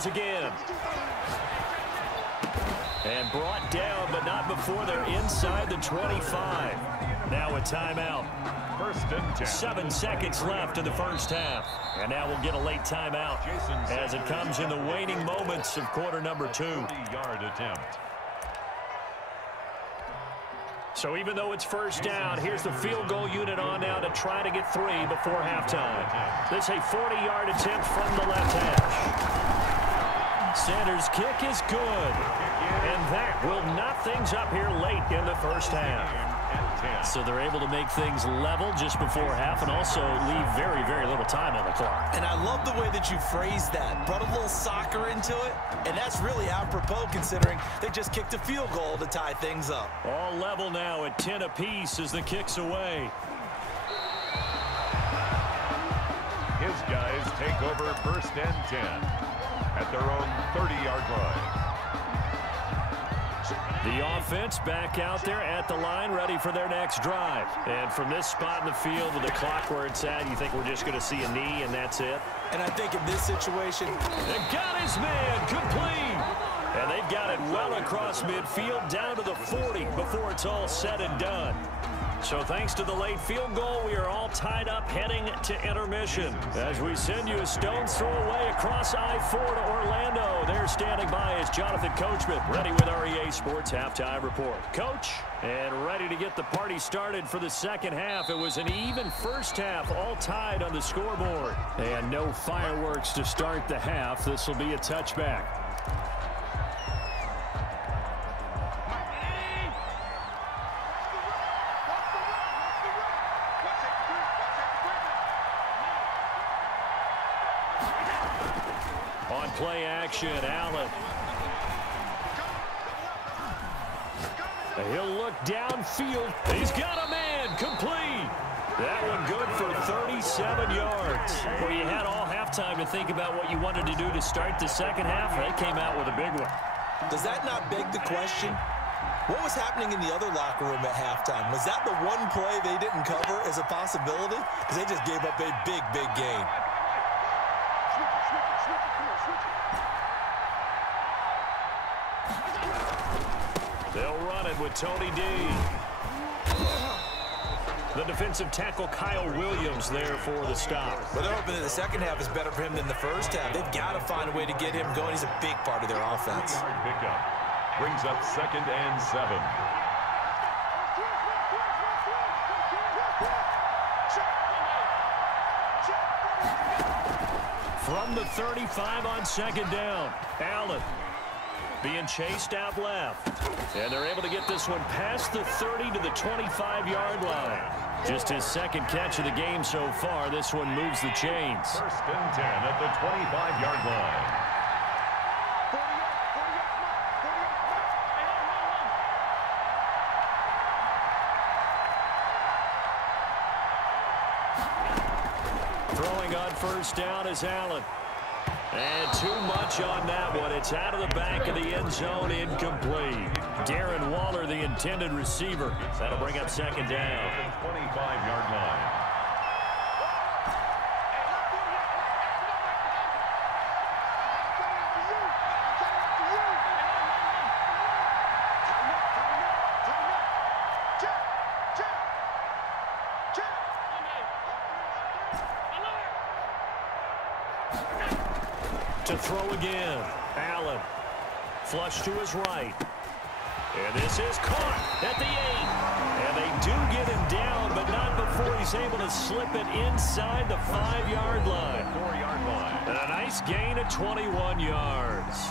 goes again. And brought down, but not before they're inside the 25. Now a timeout. 1st and 10. 7 seconds left in the first half. And now we'll get a late timeout as it comes in the waning moments of quarter number 2. 30-yard attempt. So even though it's first down, here's the field goal unit on now to try to get 3 before halftime. This is a 40-yard attempt from the left hash. Sanders' kick is good. And that will knot things up here late in the first half. So they're able to make things level just before half and also leave very, very little time on the clock. And I love the way that you phrased that. Brought a little soccer into it, and that's really apropos considering they just kicked a field goal to tie things up. All level now at 10 apiece as the kick's away. His guys take over 1st and 10 at their own 30-yard line. The offense back out there at the line, ready for their next drive. And from this spot in the field with the clock where it's at, you think we're just going to see a knee and that's it? And I think in this situation, they got his man complete. And they've got it well across midfield down to the 40 before it's all said and done. So thanks to the late field goal, we are all tied up heading to intermission. As we send you a stone's throw away across I-4 to Orlando. There standing by is Jonathan Coachman, ready with our EA Sports Halftime Report. Coach, and ready to get the party started for the second half. It was an even first half, all tied on the scoreboard. And no fireworks to start the half. This will be a touchback. Play action, Allen. He'll look downfield. He's got a man complete. That one good for 37 yards. Well, you had all halftime to think about what you wanted to do to start the second half. They came out with a big one. Does that not beg the question? What was happening in the other locker room at halftime? Was that the one play they didn't cover as a possibility? Because they just gave up a big, big gain. They'll run it with Tony D. The defensive tackle Kyle Williams there for the stop. Well, they're hoping that the second half is better for him than the first half. They've got to find a way to get him going. He's a big part of their offense. Pickup brings up 2nd and 7. From the 35 on second down, Allen being chased out left. And they're able to get this one past the 30 to the 25-yard line. Just his second catch of the game so far. This one moves the chains. 1st and 10 at the 25-yard line. Throwing on first down is Allen. And too much on that one. It's out of the back of the end zone, incomplete. Darren Waller, the intended receiver. That'll bring up second down. 25-yard line. To throw again. Allen. Flush to his right. And this is caught at the 8. And they do get him down, but not before he's able to slip it inside the 5-yard line. 4-yard line. And a nice gain of 21 yards.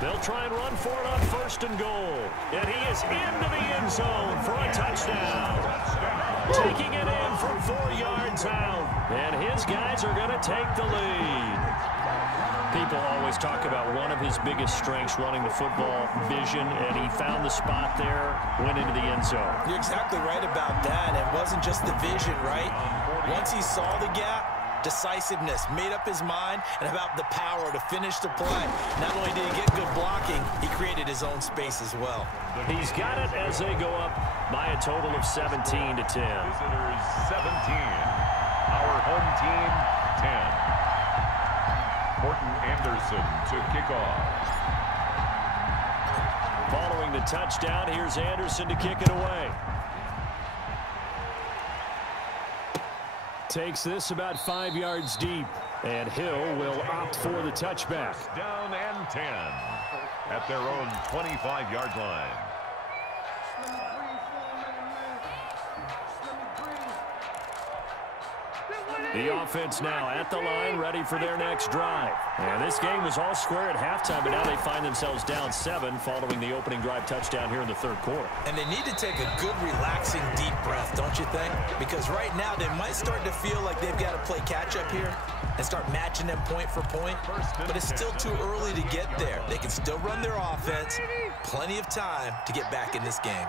They'll try and run for it on 1st and goal. And he is into the end zone for a touchdown. Taking it in from 4 yards out. And his guys are going to take the lead. People always talk about one of his biggest strengths running the football, vision, and he found the spot there, went into the end zone. You're exactly right about that. It wasn't just the vision, right? Once he saw the gap, decisiveness, made up his mind, and about the power to finish the play. Not only did he get good blocking, he created his own space as well. He's got it as they go up by a total of 17-10. Visitors 17. Our home team 10. Morton Anderson to kick off. Following the touchdown, here's Anderson to kick it away. Takes this about 5 yards deep, and Hill will opt for the touchback. Down and 10 at their own 25-yard line. The offense now at the line, ready for their next drive. And this game was all square at halftime, but now they find themselves down 7 following the opening drive touchdown here in the third quarter. And they need to take a good, relaxing, deep breath, don't you think? Because right now they might start to feel like they've got to play catch-up here and start matching them point for point. But it's still too early to get there. They can still run their offense. Plenty of time to get back in this game.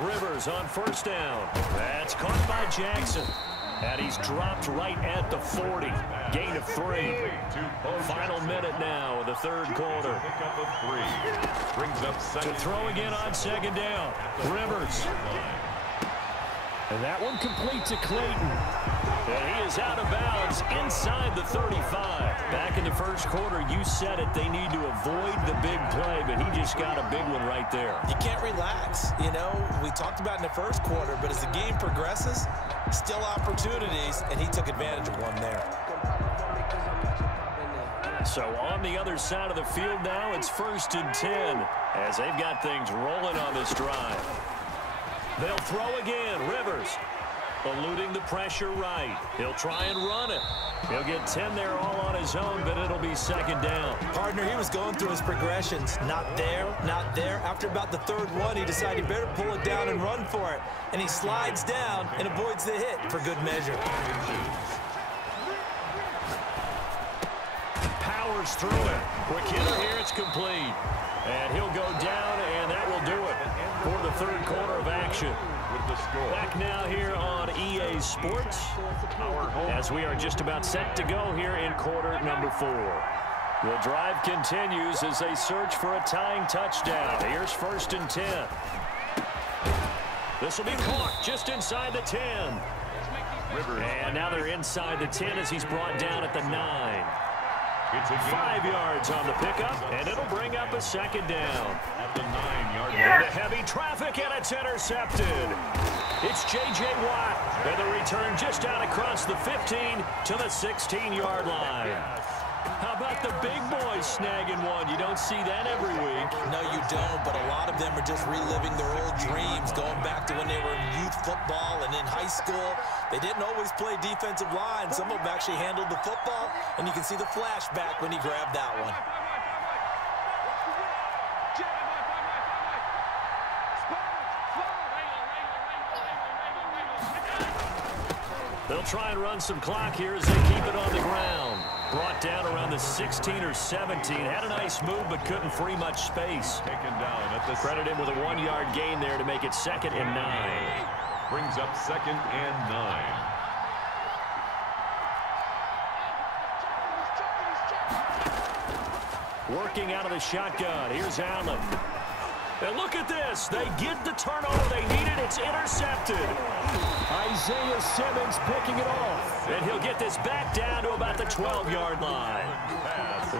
Rivers on first down. That's caught by Jackson. And he's dropped right at the 40. Gain of 3. Final minute now of the third quarter. Pickup of 3. Brings up second. To throw again on second down. Rivers. And that one complete to Clayton. And he is out of bounds inside the 35. Back in the first quarter, you said it, they need to avoid the big play, but he just got a big one right there. You can't relax. You know, we talked about in the first quarter, but as the game progresses, still opportunities, and he took advantage of one there. So on the other side of the field now, it's 1st and 10 as they've got things rolling on this drive. They'll throw again. Rivers eluding the pressure right. He'll try and run it. He'll get 10 there all on his own, but it'll be second down. Partner, he was going through his progressions. Not there, not there. After about the third one, he decided he better pull it down and run for it. And he slides down and avoids the hit for good measure. Powers through it. Quick hitter here, it's complete. And he'll go down, and that will do it for the third quarter of action. With the score. Back now here on EA Sports as we are just about set to go here in quarter number 4. The drive continues as they search for a tying touchdown. Here's 1st and 10. This will be caught just inside the 10. And now they're inside the 10 as he's brought down at the 9. 5 yards on the pickup, and it'll bring up a second down. At the 9-yard line. Into heavy traffic, and it's intercepted. It's J.J. Watt, and the return just out across the 15 to the 16-yard line. How about the big boys snagging one? You don't see that every week. No, you don't, but a lot of them are just reliving their old dreams, going back to when they were in youth football and in high school. They didn't always play defensive line. Some of them actually handled the football, and you can see the flashback when he grabbed that one. They'll try and run some clock here as they keep it on the ground. Brought down around the 16 or 17. Had a nice move, but couldn't free much space. Taken down at the Credit him with a 1-yard gain there to make it 2nd and 9. Brings up 2nd and 9. Working out of the shotgun. Here's Allen. And look at this. They get the turnover they needed. It's intercepted. Isaiah Simmons picking it off. And he'll get this back down to about the 12-yard line.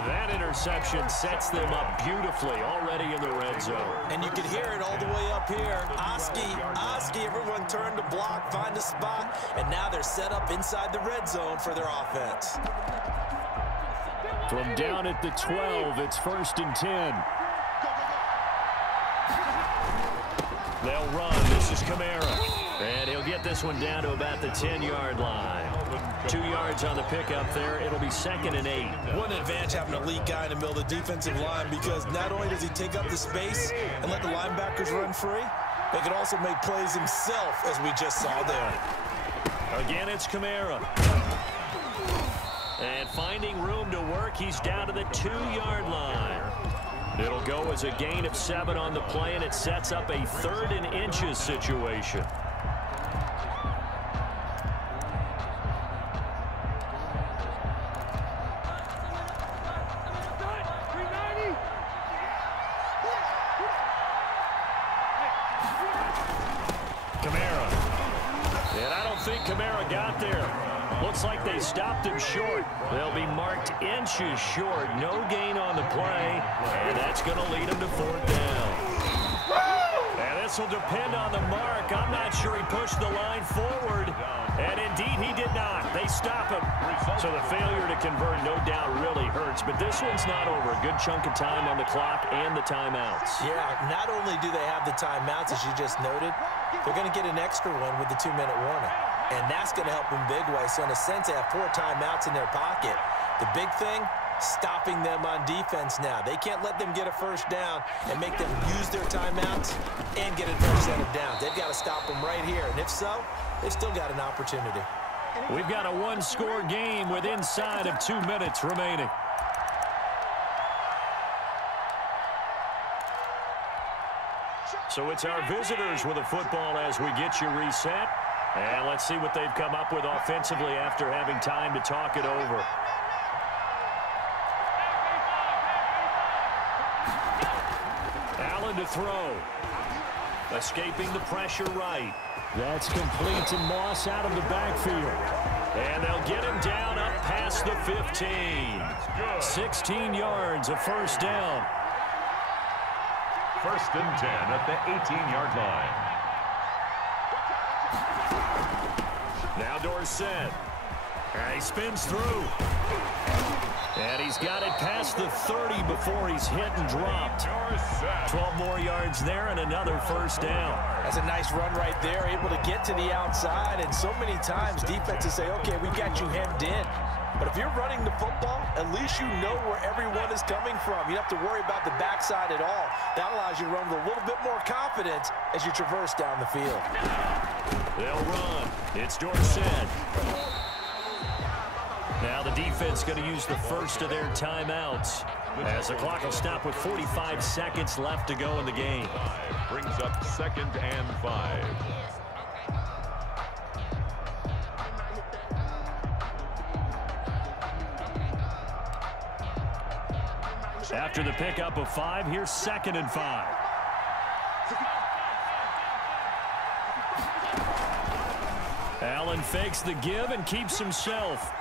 That interception sets them up beautifully already in the red zone. And you can hear it all the way up here. Oski, everyone turned to block, find a spot, and now they're set up inside the red zone for their offense. From down at the 12, it's 1st and 10. They'll run. This is Kamara. And he'll get this one down to about the 10-yard line. 2 yards on the pickup there. It'll be 2nd and 8. What an advantage having an elite guy in the middle of the defensive line, because not only does he take up the space and let the linebackers run free, he can also make plays himself, as we just saw there. Again, it's Kamara. And finding room to work, he's down to the 2-yard line. It'll go as a gain of 7 on the play, and it sets up a 3rd and inches situation. Kamara. And I don't think Kamara got there. Looks like they stopped him short. They'll be marked inches short. No gain on the play, and that's going to lead him to 4th down. And this will depend on the mark. I'm not sure he pushed the line forward, and indeed he did not. They stop him. So the failure to convert no doubt really hurts, but this one's not over. A good chunk of time on the clock and the timeouts. Yeah, not only do they have the timeouts, as you just noted, they're going to get an extra one with the 2-minute warning. And that's going to help them big way. So in a sense, they have 4 timeouts in their pocket. The big thing, stopping them on defense now. They can't let them get a 1st down and make them use their timeouts and get another set of downs. They've got to stop them right here. And if so, they've still got an opportunity. We've got a 1-score game with inside of 2 minutes remaining. So it's our visitors with the football as we get you reset. And let's see what they've come up with offensively after having time to talk it over. Allen to throw. Escaping the pressure right. That's complete to Moss out of the backfield. And they'll get him down up past the 15. 16 yards, a 1st down. 1st and 10 at the 18-yard line. Now Dorsett. And he spins through. And he's got it past the 30 before he's hit and dropped. 12 more yards there and another 1st down. That's a nice run right there, able to get to the outside. And so many times defenses say, okay, we've got you hemmed in. But if you're running the football, at least you know where everyone is coming from. You don't have to worry about the backside at all. That allows you to run with a little bit more confidence as you traverse down the field. They'll run. It's Dorsett. Now the defense going to use the 1st of their timeouts as the clock will stop with 45 seconds left to go in the game. Brings up 2nd and 5. After the pickup of 5, here's 2nd and 5. Allen fakes the give and keeps himself.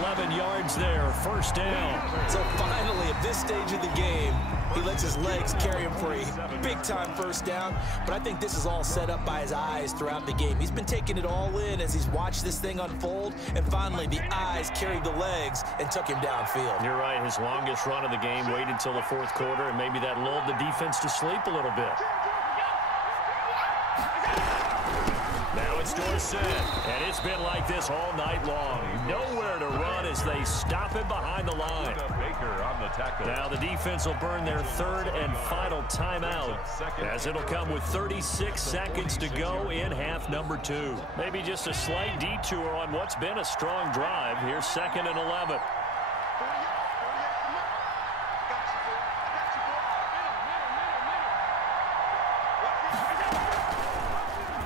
11 yards there, 1st down. So finally, at this stage of the game, he lets his legs carry him for a big-time 1st down. But I think this is all set up by his eyes throughout the game. He's been taking it all in as he's watched this thing unfold. And finally, the eyes carried the legs and took him downfield. You're right. His longest run of the game waited until the 4th quarter, and maybe that lulled the defense to sleep a little bit. Now it's Dorsett, and it's been like this all night long. Nowhere to run as they stop him behind the line. Baker on the tackle. Now the defense will burn their 3rd and final timeout as it'll come with 36 seconds to go in half number 2. Maybe just a slight detour on what's been a strong drive. Here's 2nd and 11.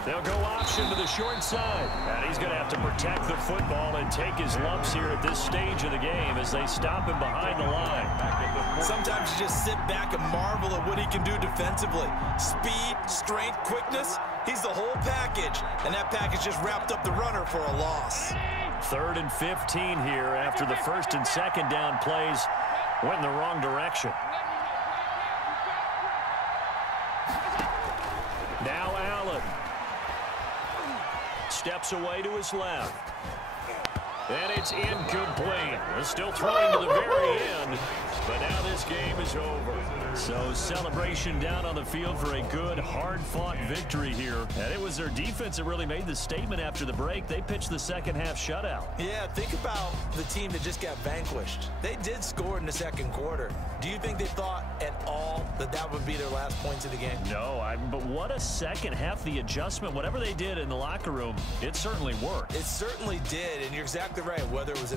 They'll go option to the short side. And he's going to have to protect the football and take his lumps here at this stage of the game as they stop him behind the line. Sometimes you just sit back and marvel at what he can do defensively. Speed, strength, quickness, he's the whole package. And that package just wrapped up the runner for a loss. 3rd and 15 here after the 1st and 2nd down plays went in the wrong direction. Now Allen. Steps away to his left. And it's incomplete. They're still throwing to the very end. But now this game is over. So celebration down on the field for a good, hard-fought victory here. And it was their defense that really made the statement after the break. They pitched the second half shutout. Yeah, think about the team that just got vanquished. They did score in the 2nd quarter. Do you think they thought at all that that would be their last points of the game? No, but what a second half. The adjustment, whatever they did in the locker room, it certainly worked. It certainly did, and you're exactly right. Whether it was